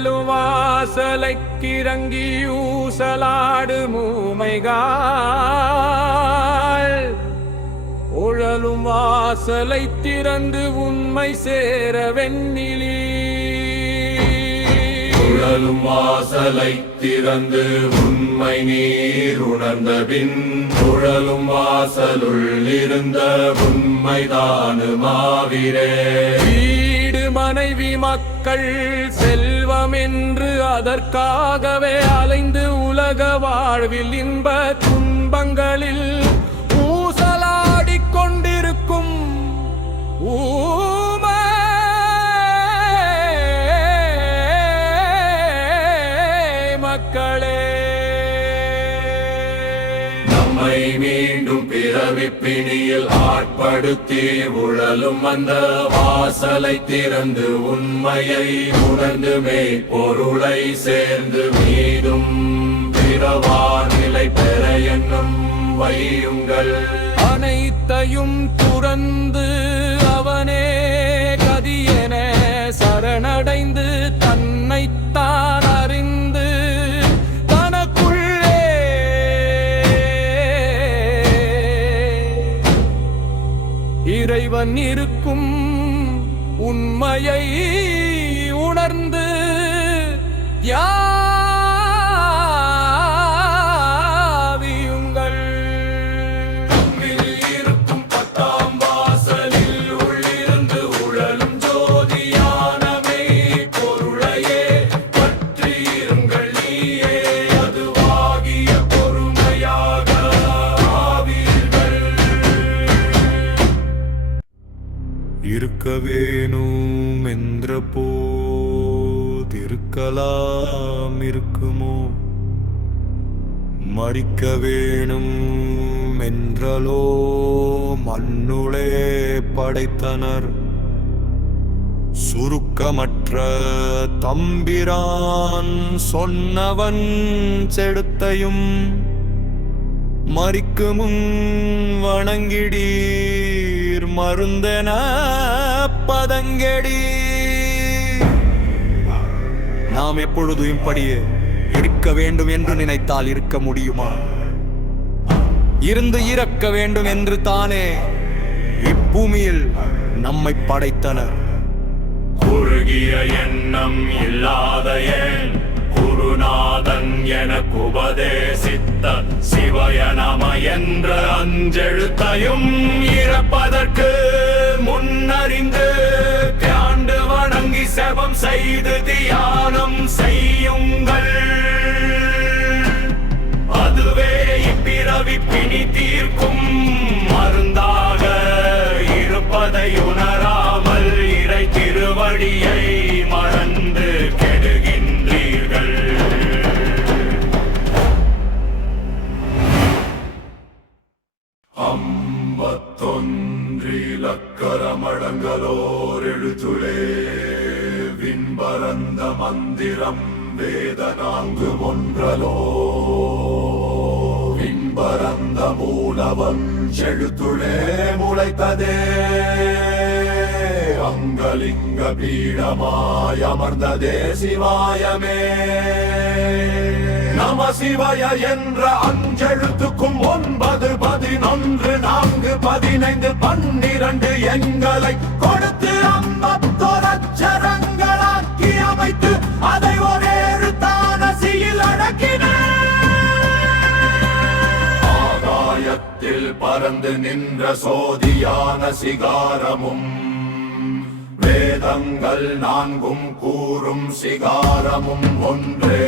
உழலும் வாசலைக்கிறங்கி ஊசலாடு மூமைகால் உழலும் வாசலை திறந்து உண்மை சேர வெண்ணிலி உழலும் வாசலை திறந்து உண்மை நீர் உணர்ந்த பின் உழலும் வாசலுள் இருந்த உண்மைதானுமாவிரே வீடு மனைவி மக்கள் செல்வம் என்று அதற்காகவே அலைந்து உலக வாழ்வில் இன்ப துன்பங்களில் ஊசலாடிக் கொண்டிருக்கும் ஊமை மக்களே, நம்மை மீண்டும் பிறவிப்பிணியில் ஆட்படுத்தி உழலும் அந்த வாசலை திறந்து உண்மையை உணர்ந்து மெய்ப்பொருளை சேர்ந்து மீதும் பிறவாநிலை பெற எண்ணம் வையுங்கள். அனைத்தையும் துறந்து அவனே கதியென சரணடைந்து தன்னைத்தான் அறிந்து தனக்குள்ளே இறைவன் இருக்கும் உண்மையை உணர்ந்து இருக்க வேணும் என்ற போதிருக்கலாம் இருக்குமோ, மறிக்க வேணும் என்றலோ மண்ணுளே படைத்தனர். சுருக்கமற்ற தம்பிரான் சொன்னவன் செடுத்தையும் மறிக்குமுன் வணங்கிடீர் மருந்தென பதங்கெடி. நாம் எப்பொழுதும் இப்படியே இருக்க வேண்டும் என்று நினைத்தால் இருக்க முடியுமா? இருந்து இறக்க வேண்டும் என்று தானே இப்பூமியில் நம்மை படைத்தனர். குறுகிய எண்ணம் இல்லாத என் குருநாதன் எனக்கு உபதேசித்த சிவய நம என்ற அஞ்செழுத்தையும் இறப்பதற்கு முன்னறிந்து காண்டு வணங்கி செபம் செய்து தியானம் செய்யுங்கள். அதுவே இப்பிறவி பிணி தீர்க்கும் மருந்தாக இருப்பதை உணராமல் இறை திருவடியை மறந்து கெடுகின்றீர்கள். அம்பத்தொன்றிலக்கரமடங்களோர் எழுத்துளே விண்பரந்த மந்திரம் வேத நான்கு ஒன்றலோ விண்பரந்த மூலவன் செழுத்துளே முளைத்ததே அங்கலிங்க பீடமாய் அமர்ந்ததே சிவாயமே. நம சிவய என்ற அஞ்செழுத்துக்கும் 9, 11, 4, 15, 12 எண்களை கொடுத்து 51 அட்சரங்களாக்கி அமைத்து அதை ஒரே தானசியில் அடக்கின. ஆகாயத்தில் பறந்து நின்ற சோதியான சிகாரமும் வேதங்கள் 4 கூறும் சிகாரமும் ஒன்றே.